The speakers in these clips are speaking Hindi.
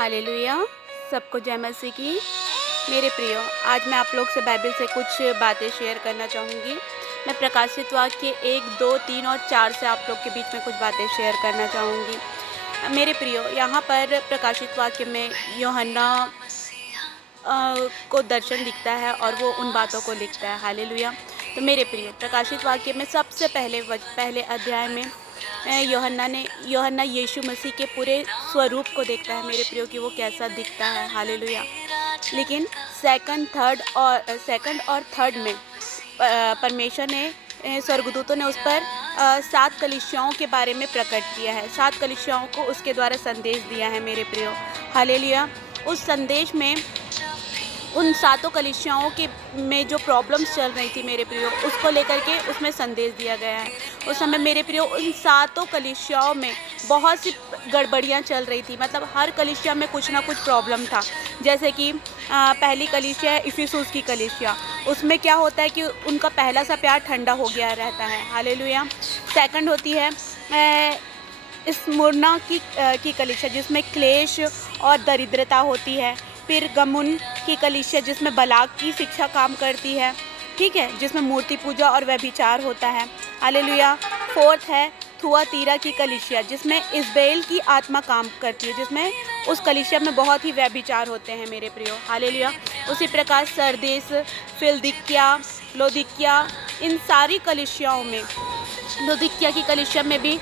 हालेलुया। सबको जय मसीह की। मेरे प्रियो, आज मैं आप लोग से बाइबल से कुछ बातें शेयर करना चाहूँगी। मैं प्रकाशित वाक्य 1, 2, 3 और 4 से आप लोग के बीच में कुछ बातें शेयर करना चाहूँगी। मेरे प्रियो, यहाँ पर प्रकाशित वाक्य में यूहन्ना को दर्शन दिखता है और वो उन बातों को लिखता है। हालेलुया। तो मेरे प्रियो, प्रकाशित वाक्य में सबसे पहले अध्याय में यूहन्ना यीशु मसीह के पूरे स्वरूप को देखता है मेरे प्रियो, कि वो कैसा दिखता है। हालेलुया। लेकिन सेकंड और थर्ड में परमेश्वर ने स्वर्गदूतों ने उस पर 7 कलीसियाओं के बारे में प्रकट किया है। 7 कलीसियाओं को उसके द्वारा संदेश दिया है मेरे प्रियो। हालेलुया। उस संदेश में उन 7 कलीसियाओं के में जो प्रॉब्लम्स चल रही थी मेरे प्रियो, उसको लेकर के उसमें संदेश दिया गया है। उस समय मेरे प्रियो, उन 7 कलीसियाओं में बहुत सी गड़बड़ियाँ चल रही थी। मतलब हर कलीसिया में कुछ ना कुछ प्रॉब्लम था। जैसे कि पहली कलीसिया है इफिसुस की कलीसिया। उसमें क्या होता है कि उनका पहला सा प्यार ठंडा हो गया रहता है। हालेलुया। सेकंड होती है स्मुरना की कलीसिया, जिसमें क्लेश और दरिद्रता होती है। फिर गमुन की कलीसिया, जिसमें बलाक की शिक्षा काम करती है, ठीक है, जिसमें मूर्ति पूजा और व्यभिचार होता है। हालेलुया। फोर्थ है थुआतीरा की कलीसिया, जिसमें इज़बेल की आत्मा काम करती है, जिसमें उस कलीसिया में बहुत ही व्यभिचार होते हैं मेरे प्रियो। हालेलुया। उसी प्रकार सरदेस, फिलदिकिया, लोदिकिया, इन सारी कलीसियाओं में, लोदिकिया की कलीसिया में भी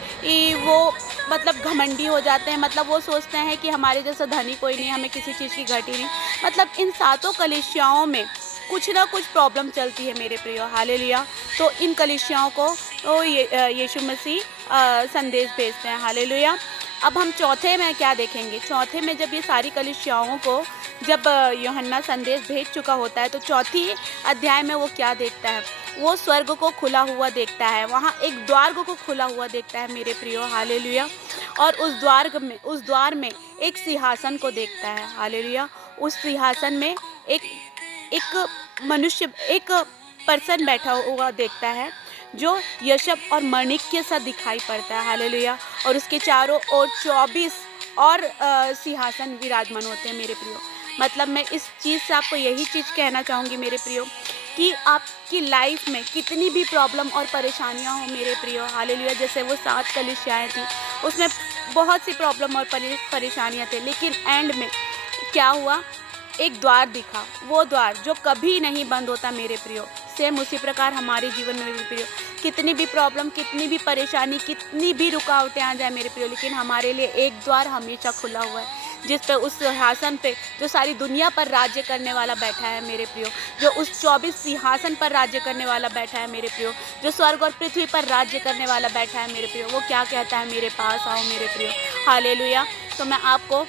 वो मतलब घमंडी हो जाते हैं। मतलब वो सोचते हैं कि हमारे जैसा धनी कोई नहीं, हमें किसी चीज़ की घटी नहीं। मतलब इन 7 कलीसियाओं में कुछ ना कुछ प्रॉब्लम चलती है मेरे प्रियो। हालेलुया। तो इन कलीसियाओं को यीशु मसीह संदेश भेजते हैं। हालेलुया। अब हम चौथे में क्या देखेंगे? चौथे में जब ये सारी कलीसियाओं को जब यूहन्ना संदेश भेज चुका होता है, तो चौथी अध्याय में वो क्या देखता है? वो स्वर्ग को खुला हुआ देखता है। वहाँ एक द्वार को खुला हुआ देखता है मेरे प्रियो। हालेलुया। और उस द्वार में एक सिंहासन को देखता है। हालेलुया। उस सिंहासन में एक मनुष्य, एक पर्सन बैठा हुआ देखता है, जो यशब और मणिक के साथ दिखाई पड़ता है। हालेलुया। और उसके चारों ओर 24 और सिंहासन विराजमान होते हैं मेरे प्रियो। मतलब मैं इस चीज़ से आपको यही चीज़ कहना चाहूँगी मेरे प्रियो, कि आपकी लाइफ में कितनी भी प्रॉब्लम और परेशानियाँ हो मेरे प्रियो। हालेलुया। जैसे वो 7 कलीसियाएँ थी, उसमें बहुत सी प्रॉब्लम और परेशानियाँ थे, लेकिन एंड में क्या हुआ? एक द्वार दिखा, वो द्वार जो कभी नहीं बंद होता मेरे प्रियो। सेम उसी प्रकार हमारे जीवन में मेरे प्रियो, कितनी भी प्रॉब्लम, कितनी भी परेशानी, कितनी भी रुकावटें आ जाए मेरे प्रियो, लेकिन हमारे लिए एक द्वार हमेशा खुला हुआ है, जिस पे उस सिंहासन पे जो सारी दुनिया पर राज्य करने वाला बैठा है मेरे प्रियो, जो उस 24 सिंहासन पर राज्य करने वाला बैठा है मेरे प्रियो, जो स्वर्ग और पृथ्वी पर राज्य करने वाला बैठा है मेरे प्रियो। वो क्या कहता है? मेरे पास आओ मेरे प्रियो। हालेलुया। तो मैं आपको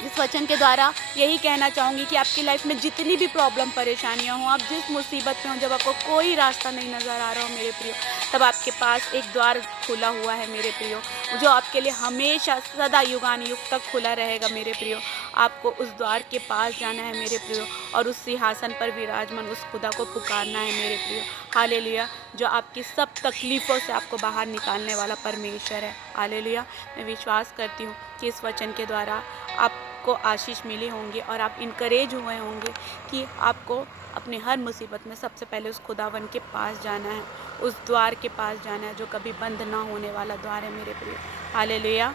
इस वचन के द्वारा यही कहना चाहूँगी कि आपकी लाइफ में जितनी भी प्रॉब्लम परेशानियाँ हों, आप जिस मुसीबत में हो, जब आपको कोई रास्ता नहीं नज़र आ रहा हो मेरे प्रियो, तब आपके पास एक द्वार खुला हुआ है मेरे प्रियो, जो आपके लिए हमेशा सदा युगान युग तक खुला रहेगा मेरे प्रियो। आपको उस द्वार के पास जाना है मेरे प्रियो, और उस सिंहासन पर विराजमान उस खुदा को पुकारना है मेरे प्रियो। हालेलुया। जो आपकी सब तकलीफ़ों से आपको बाहर निकालने वाला परमेश्वर है। हालेलुया। मैं विश्वास करती हूँ कि इस वचन के द्वारा आपको आशीष मिली होंगी, और आप इनकरेज हुए होंगे कि आपको अपनी हर मुसीबत में सबसे पहले उस खुदावन के पास जाना है, उस द्वार के पास जाना है, जो कभी बंद ना होने वाला द्वार है मेरे प्रिय। हालेलुया।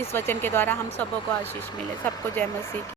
इस वचन के द्वारा हम सबों को आशीष मिले। सबको जय मसीह।